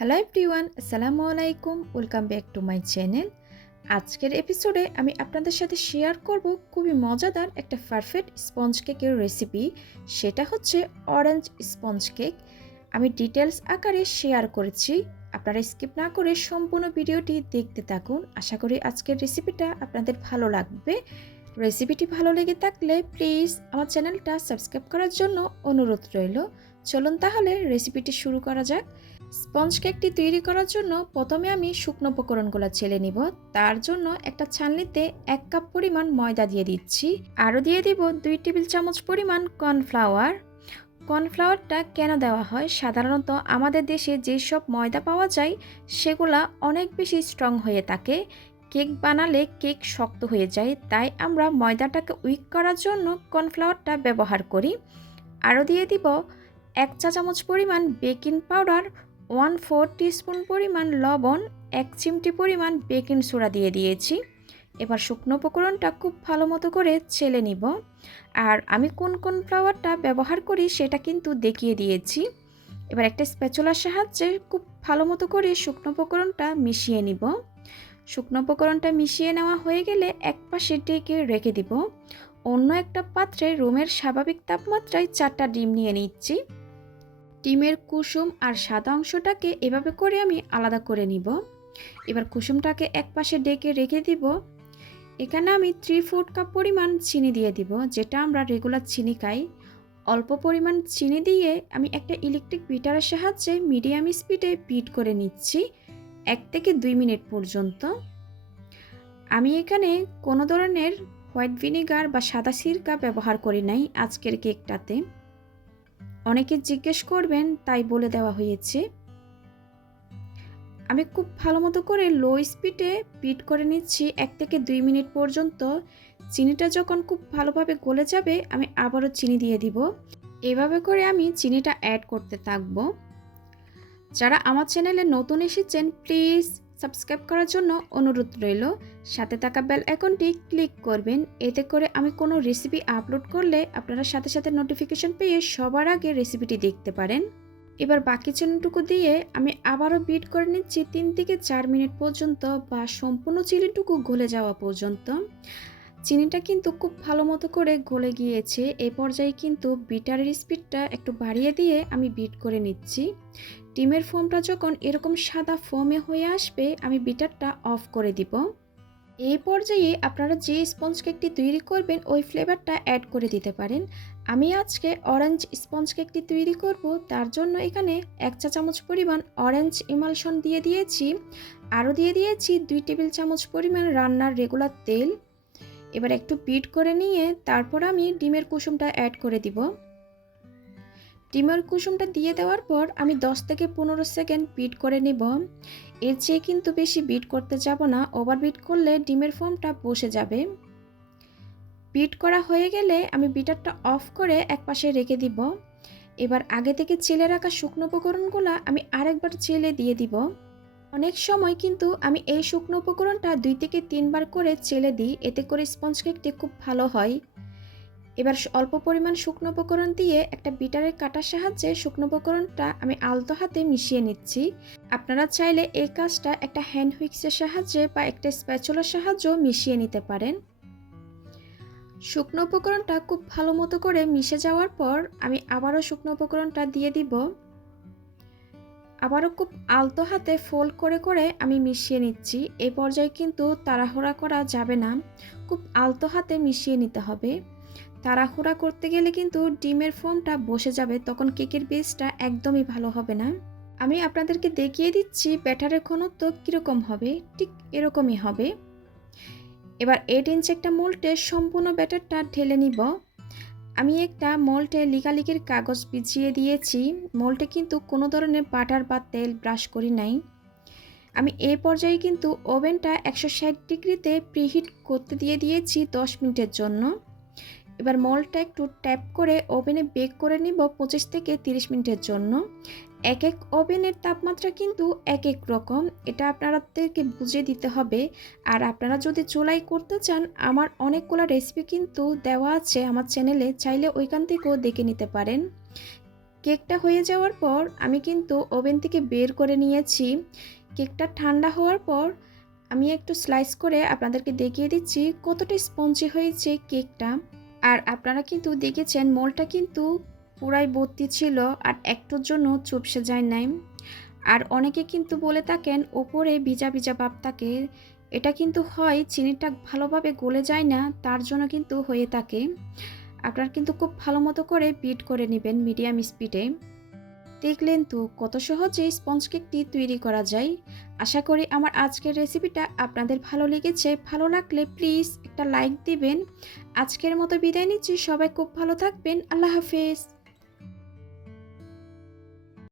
Hello everyone আসসালামু আলাইকুম welcome back to my channel আজকের এপিসোডে আমি আপনাদের সাথে শেয়ার করব খুবই মজাদার একটা পারফেক্ট স্পঞ্জ কেকের রেসিপি সেটা হচ্ছে অরেঞ্জ স্পঞ্জ কেক আমি ডিটেলস আকারে শেয়ার করেছি, আপনারা স্কিপ না করে সম্পূর্ণ ভিডিওটি দেখতে থাকুন। আশা করি আজকের রেসিপিটা আপনাদের ভালো লাগবে। রেসিপিটি ভালো লেগে থাকলে প্লিজ আমার চ্যানেলটা সাবস্ক্রাইব করার জন্য অনুরোধ রইল। চলুন তাহলে রেসিপিটি শুরু করা যাক। স্পঞ্জ কেকটি তৈরি করার জন্য প্রথমে আমি শুকনো উপকরণগুলো ছেলে নিব। তার জন্য একটা ছাননিতে এক কাপ পরিমাণ ময়দা দিয়ে দিচ্ছি। আরও দিয়ে দিব দুই টেবিল চামচ পরিমাণ কর্নফ্লাওয়ার। কর্নফ্লাওয়ারটা কেন দেওয়া হয়? সাধারণত আমাদের দেশে যেসব ময়দা পাওয়া যায়, সেগুলা অনেক বেশি স্ট্রং হয়ে থাকে। কেক বানালে কেক শক্ত হয়ে যায়, তাই আমরা ময়দাটাকে উইক করার জন্য কর্নফ্লাওয়ারটা ব্যবহার করি। আরও দিয়ে দিব এক চা চামচ পরিমাণ baking powder one four teaspoon পরিমাণ লবণ, এক চিমটি পরিমাণ বেকিং সোডা দিয়ে দিয়েছি। এবার শুকনো উপকরণটা খুব ভালো মতো করে ছেলে নিব। আর আমি কোন কোন ফ্লাওয়ারটা ব্যবহার করি সেটা কিন্তু দেখিয়ে দিয়েছি। এবার একটা স্প্যাচুলার সাহায্যে খুব ভালো মতো করে শুকনো উপকরণটা মিশিয়ে নিব। শুকনো উপকরণটা মিশিয়ে নেওয়া হয়ে গেলে এক পাশে ডেকে রেখে দিব। অন্য একটা পাত্রে রুমের স্বাভাবিক তাপমাত্রায় চারটা ডিম নিয়ে নিচ্ছি। ডিমের কুসুম আর সাদা অংশটাকে এভাবে করে আমি আলাদা করে নিব। এবার কুসুমটাকে এক পাশে ডেকে রেখে দিব। এখানে আমি থ্রি ফোর্থ কাপ পরিমাণ চিনি দিয়ে দিব, যেটা আমরা রেগুলার চিনি খাই। অল্প পরিমাণ চিনি দিয়ে আমি একটা ইলেকট্রিক বিটারের সাহায্যে মিডিয়াম স্পিডে বিট করে নিচ্ছি, এক থেকে দুই মিনিট পর্যন্ত। আমি এখানে কোনো ধরনের হোয়াইট ভিনিগার বা সাদা সিরকা ব্যবহার করি নাই আজকের কেকটাতে অনেকে জিজ্ঞেস করবেন, তাই বলে দেওয়া হয়েছে। আমি খুব ভালো মতো করে লো স্পিডে বিট করে নিচ্ছি। এক থেকে দুই মিনিট পর্যন্ত চিনিটা যখন খুব ভালোভাবে গলে যাবে, আমি আবারও চিনি দিয়ে দিব। এভাবে করে আমি চিনিটা অ্যাড করতে থাকব। যারা আমার চ্যানেলে নতুন এসেছেন প্লিজ সাবস্ক্রাইব করার জন্য অনুরোধ রইল। সাথে থাকা বেল আইকনটি ক্লিক করবেন। এতে করে আমি কোনো রেসিপি আপলোড করলে আপনারা সাথে সাথে নোটিফিকেশন পেয়ে সবার আগে রেসিপিটি দেখতে পারেন। এবার বাকি চিনিটুকু দিয়ে আমি আবারও বিট করে নিচ্ছি তিন থেকে চার মিনিট পর্যন্ত বা সম্পূর্ণ চিনিটুকু গলে যাওয়া পর্যন্ত। চিনিটা কিন্তু খুব ভালো মতো করে গলে গিয়েছে। এই পর্যায়ে কিন্তু বিটারের স্পিডটা একটু বাড়িয়ে দিয়ে আমি বিট করে নিচ্ছি। ডিমের ফোমটা যখন এরকম সাদা ফোমে হয়ে আসবে, আমি বিটারটা অফ করে দিব। এই পর্যায়ে আপনারা যে স্পঞ্জ কেকটি তৈরি করবেন, ওই ফ্লেভারটা অ্যাড করে দিতে পারেন। আমি আজকে অরেঞ্জ স্পঞ্জ কেকটি তৈরি করব, তার জন্য এখানে এক চা চামচ পরিমাণ অরেঞ্জ ইমালশন দিয়ে দিয়েছি। আরও দিয়ে দিয়েছি দুই টেবিল চামচ পরিমাণ রান্নার রেগুলার তেল। এবার একটু পিট করে নিয়ে তারপর আমি ডিমের কুসুমটা অ্যাড করে দিব। ডিমের কুসুমটা দিয়ে দেওয়ার পর আমি 10 থেকে পনেরো সেকেন্ড বিট করে নেব। এর চেয়ে কিন্তু বেশি বিট করতে যাব না ওভার বিট করলে ডিমের ফোমটা বসে যাবে। বিট করা হয়ে গেলে আমি বিটারটা অফ করে এক পাশে রেখে দিব। এবার আগে থেকে চেলে রাখা শুকনো উপকরণগুলো আমি আরেকবার চেলে দিয়ে দিব। অনেক সময় কিন্তু আমি এই শুকনো উপকরণটা দুই থেকে তিনবার করে চেলে দিই, এতে করে স্পঞ্জ কেকটি খুব ভালো হয়। এবার অল্প পরিমাণ শুকনো উপকরণ দিয়ে একটা বিটারের কাটার সাহায্যে শুকনো উপকরণটা আমি আলতো হাতে মিশিয়ে নিচ্ছি। আপনারা চাইলে এই কাজটা একটা হ্যান্ড হুইক্সের সাহায্যে বা একটা স্প্যাচুলার সাহায্যেও মিশিয়ে নিতে পারেন। শুকনো উপকরণটা খুব ভালো মতো করে মিশে যাওয়ার পর আমি আবারও শুকনো উপকরণটা দিয়ে দিব। আবারও খুব আলতো হাতে ফোল্ড করে করে আমি মিশিয়ে নিচ্ছি। এই পর্যায়ে কিন্তু তাড়াহুড়া করা যাবে না। খুব আলতো হাতে মিশিয়ে নিতে হবে। তাড়াহুড়া করতে গেলে কিন্তু ডিমের ফোমটা বসে যাবে, তখন কেকের বেসটা একদমই ভালো হবে না। আমি আপনাদেরকে দেখিয়ে দিচ্ছি ব্যাটারের ঘনত্ব কীরকম হবে, ঠিক এরকমই হবে। এবার এইট ইঞ্চ একটা মোল্টে সম্পূর্ণ ব্যাটারটা ঢেলে নিব। আমি একটা মোল্টে লিকালিকের কাগজ বিছিয়ে দিয়েছি মোল্টে কিন্তু কোনো ধরনের বাটার বা তেল ব্রাশ করি নাই। আমি এই পর্যায়ে কিন্তু ওভেনটা একশো ষাট ডিগ্রিতে প্রিহিট করতে দিয়ে দিয়েছি দশ মিনিটের জন্য। এবার মলটা একটু ট্যাপ করে ওভেনে বেক করে নিব পঁচিশ থেকে তিরিশ মিনিটের জন্য। এক এক ওভেনের তাপমাত্রা কিন্তু এক এক রকম। এটা আপনাদেরকে বুঝিয়ে দিতে হবে। আর আপনারা যদি চুলাই করতে চান, আমার অনেকগুলো রেসিপি কিন্তু দেওয়া আছে আমার চ্যানেলে চাইলে ওইখান থেকেও দেখে নিতে পারেন। কেকটা হয়ে যাওয়ার পর আমি কিন্তু ওভেন থেকে বের করে নিয়েছি। কেকটা ঠান্ডা হওয়ার পর আমি একটু স্লাইস করে আপনাদেরকে দেখিয়ে দিচ্ছি কতটা স্পঞ্জি হয়েছে কেকটা। আর আপনারা কিন্তু দেখেছেন মোলটা কিন্তু পুরাই ভর্তি ছিল আর একটুর জন্য চুপসে যায় নাই। আর অনেকে কিন্তু বলে থাকেন ওপরে ভিজা ভিজা ভাব থাকে। এটা কিন্তু হয় চিনিটা ভালোভাবে গলে যায় না, তার জন্য কিন্তু হয়ে থাকে। আপনারা কিন্তু খুব ভালো মতো করে বিট করে নেবেন মিডিয়াম স্পিডে দেখলেন তো কত সহজে স্পঞ্জ কেকটি তৈরি করা যায়। আশা করি আমার আজকের রেসিপিটা আপনাদের ভালো লেগেছে। ভালো লাগলে প্লিজ একটা লাইক দিবেন। আজকের মতো বিদায় নিচ্ছি। সবাই খুব ভালো থাকবেন। আল্লাহ হাফেজ।